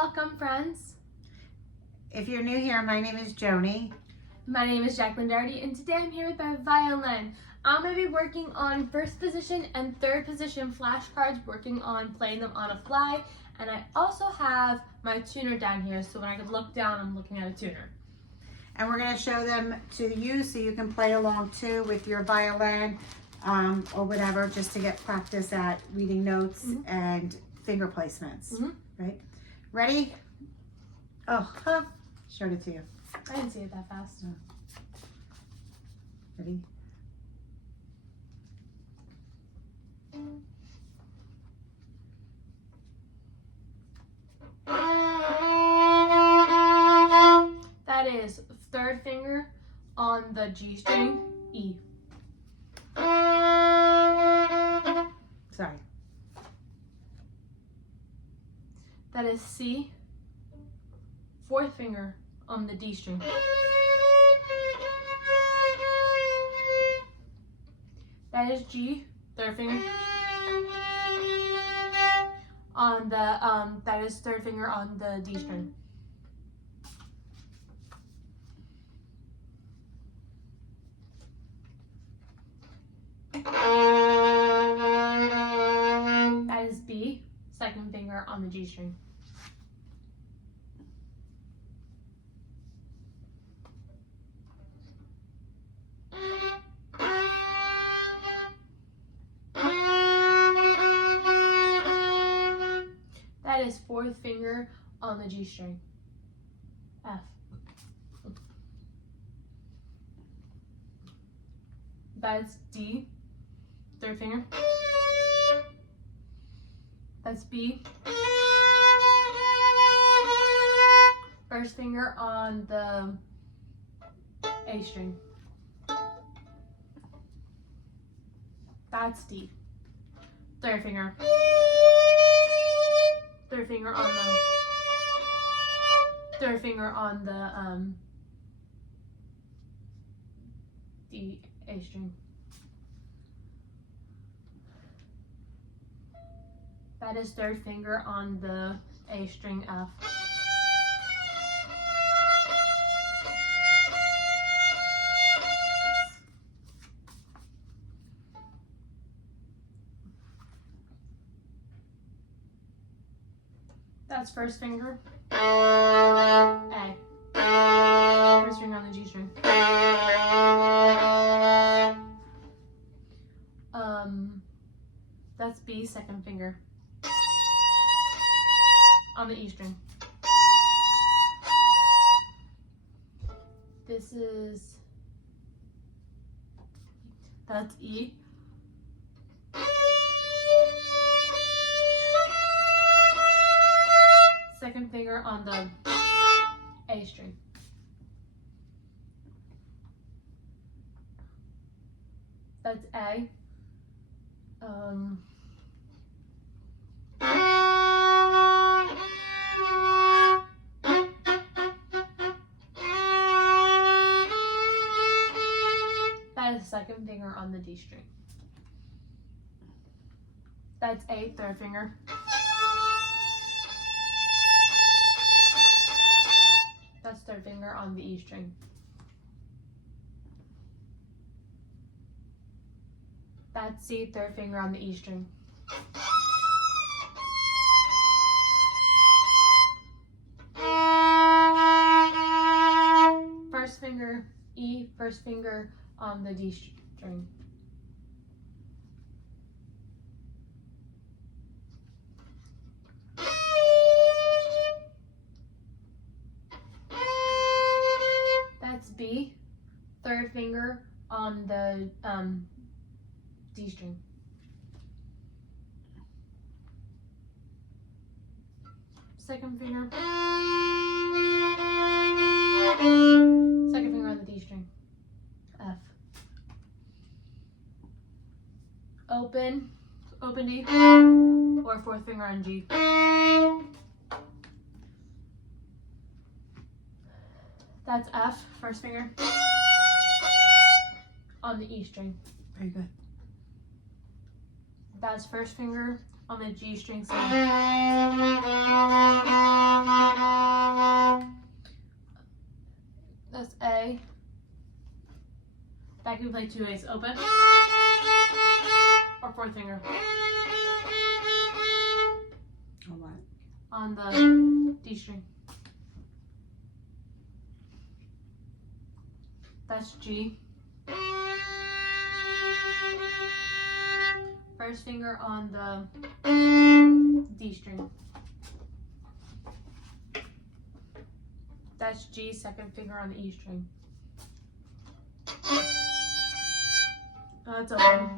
Welcome, friends. If you're new here, my name is Joni. My name is Jacklyn Dougherty, and today I'm here with my violin. I'm going to be working on first position and third position flashcards, working on playing them on a fly. And I also have my tuner down here, so when I could look down, I'm looking at a tuner. And we're going to show them to you so you can play along too with your violin or whatever, just to get practice at reading notes and finger placements, right? Ready? Oh, showed it to you. I didn't see it that fast. No. Ready? That is third finger on the G string, E. Sorry. That is C, fourth finger on the D string. That is G, third finger on the that is third finger on the D string. That is B, second finger on the G string. That is fourth finger on the G string, F. That's D, third finger. That's B, first finger on the A string. That's D, third finger. Third finger on the D, A string. That is third finger on the A string, F. That's first finger, A. First finger on the G string. That's B, second finger on the E string. That's E. Second finger on the A string. That's A. That is second finger on the D string. That's A, third finger. That's third finger on the E string. That's C, third finger on the E string. First finger, E, first finger on the D string. That's B, third finger on the D string. Second finger on the D string, F. Open D, or fourth finger on G. That's F, first finger on the E string. Very good. That's first finger on the G string. That can be played two ways. Open or fourth finger. On what? On the D string. That's G. First finger on the D string. That's G, second finger on the E string. That's open.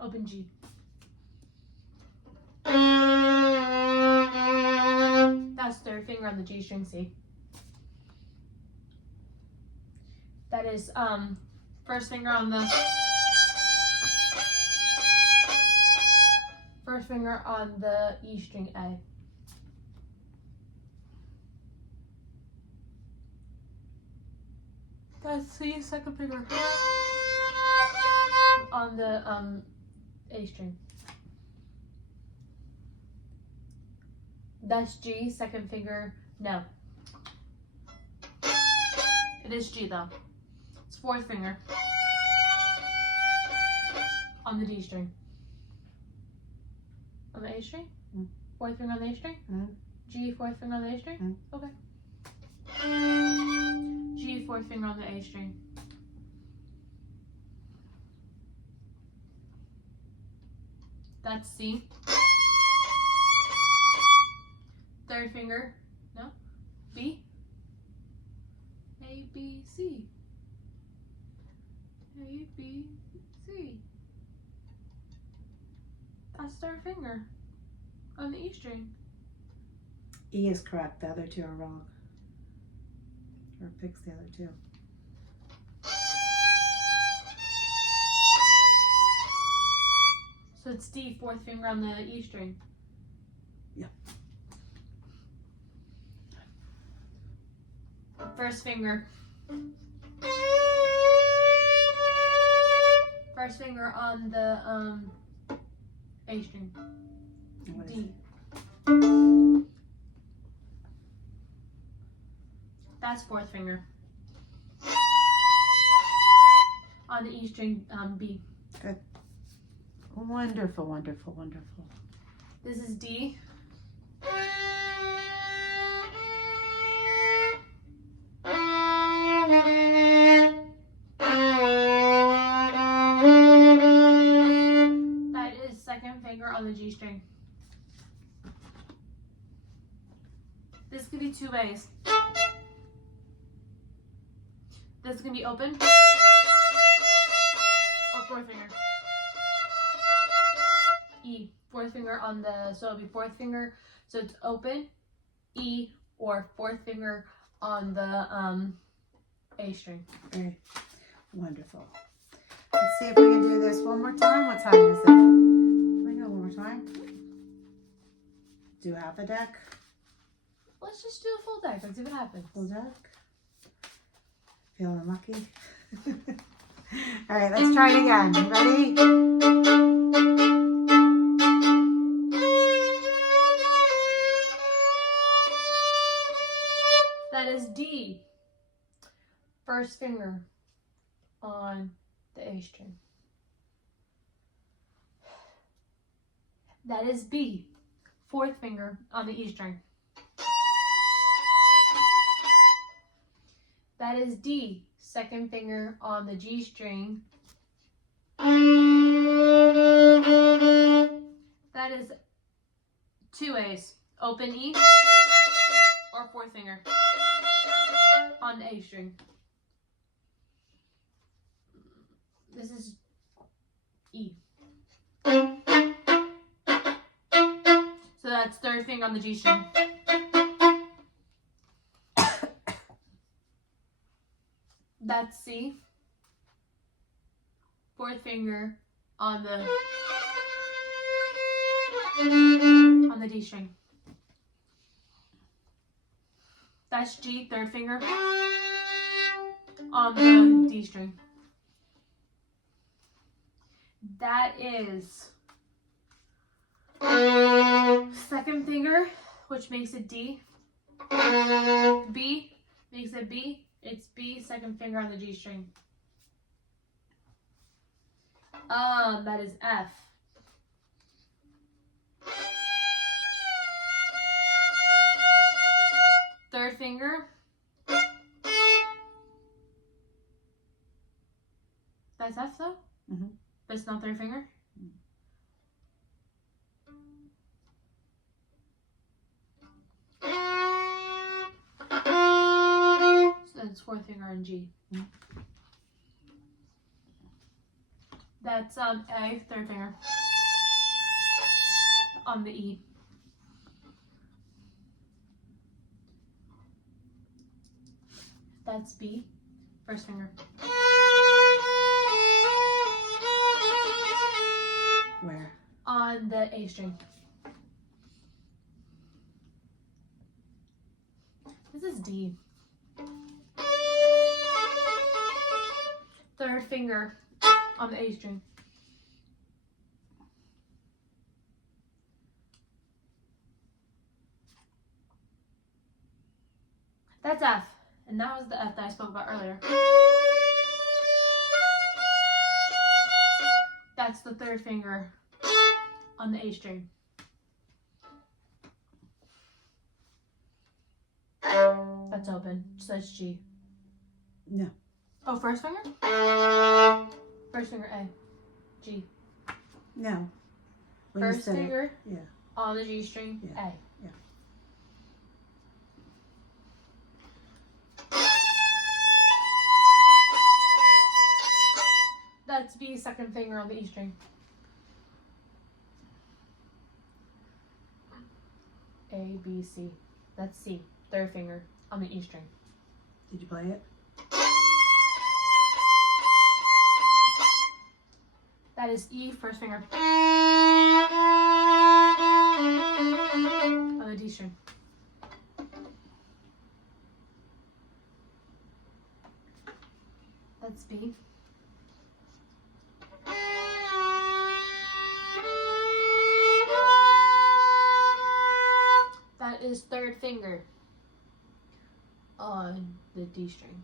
Open G. That's third finger on the G string, C. That is first finger on the E string, A. That's C, second finger on the A string. That's G, second finger, no. It is G though. It's fourth finger on the D string. On the A string? Mm. Fourth finger on the A string? Mm. G, fourth finger on the A string? Mm. Okay. G, fourth finger on the A string. That's C. Third finger, no. B. A, B, C. A, B, C. That's third finger on the E string. E is correct. The other two are wrong. Or picks the other two. So it's D, fourth finger on the E string. Yeah. First finger. First finger on the A string. And what is D. it? That's fourth finger. On the E string, B. Good. Wonderful, wonderful, wonderful. This is D. That is second finger on the G string. This could be two ways. This can be open or fourth finger. E, fourth finger on the, so it'll be fourth finger, so it's open, E, or fourth finger on the A string. Very wonderful. Let's see if we can do this one more time. What time is it? Can we go one more time? Do half a deck. Let's just do a full deck and see what happens. Full deck. Feeling lucky. All right, let's try it again. You ready? That is D, first finger on the A string. That is B, fourth finger on the E string. That is D, second finger on the G string. That is two A's, open E or fourth finger on the A string. This is E. So that's third finger on the G string. That's C. Fourth finger on the D string. That's G, third finger on the D string. That is second finger, which makes it D. B makes it B. It's B, second finger on the G string. That is F. Third finger. That's F though? Mm-hmm. But it's not third finger? So that's fourth finger on G. Mm-hmm. That's A, third finger on the E. That's B, first finger. Where? On the A string. This is D. Third finger on the A string. That's F. And that was the F that I spoke about earlier. That's the third finger on the A string. That's open. So that's G. No. Oh, first finger? First finger A. G. No. When you First said it. finger Yeah. on the G string, Yeah. A. Yeah. That's B, second finger on the E string. A, B, C. That's C, third finger on the E string. Did you play it? That is E, first finger on the D string. That's B. That is third finger on the D string.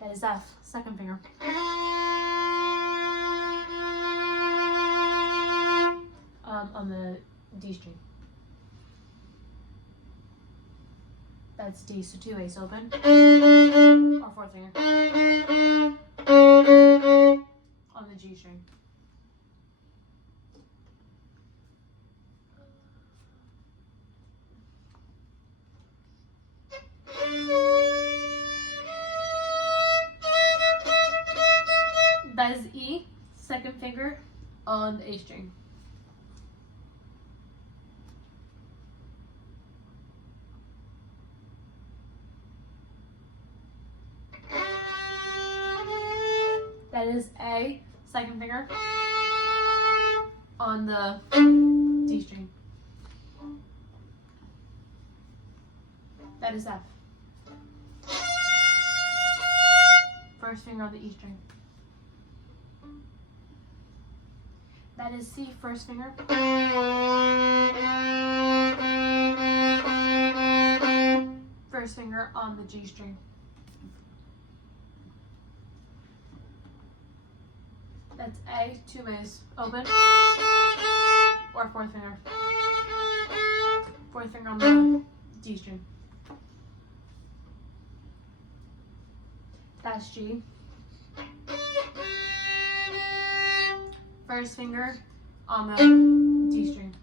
That is F, second finger. On the D string. That's D, so two A's open. Or fourth finger. On the G string. That is E, second finger on the A string. That is A, second finger on the D string. That is F. First finger on the E string. That is C, first finger. First finger on the G string. That's A, two A's open. Or fourth finger. Fourth finger on the D string. That's G. First finger on the D string.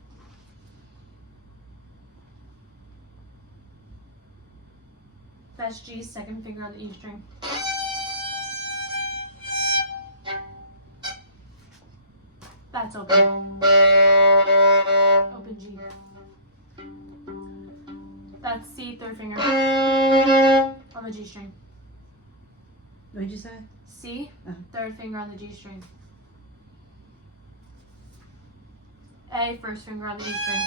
That's G, second finger on the E string. That's open. Open G. That's C, third finger on the G string. What did you say? C, third finger on the G string. A, first finger on the E string.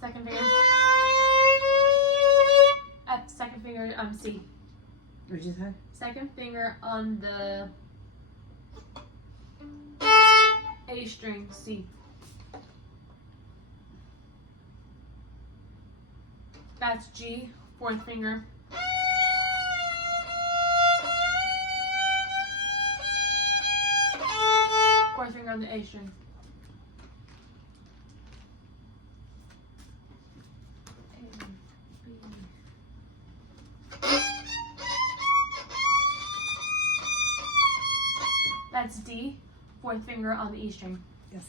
Second finger. F, second finger on C. What did you say? Second finger on the A string, C. That's G, fourth finger. Fourth finger on the A string. That's D, fourth finger on the E string. Yes.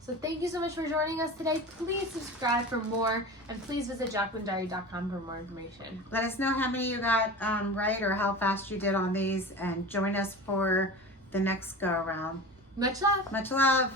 So thank you so much for joining us today. Please subscribe for more, and please visit jacklyndougherty.com for more information. Let us know how many you got right or how fast you did on these, and join us for the next go around. Much love. Much love.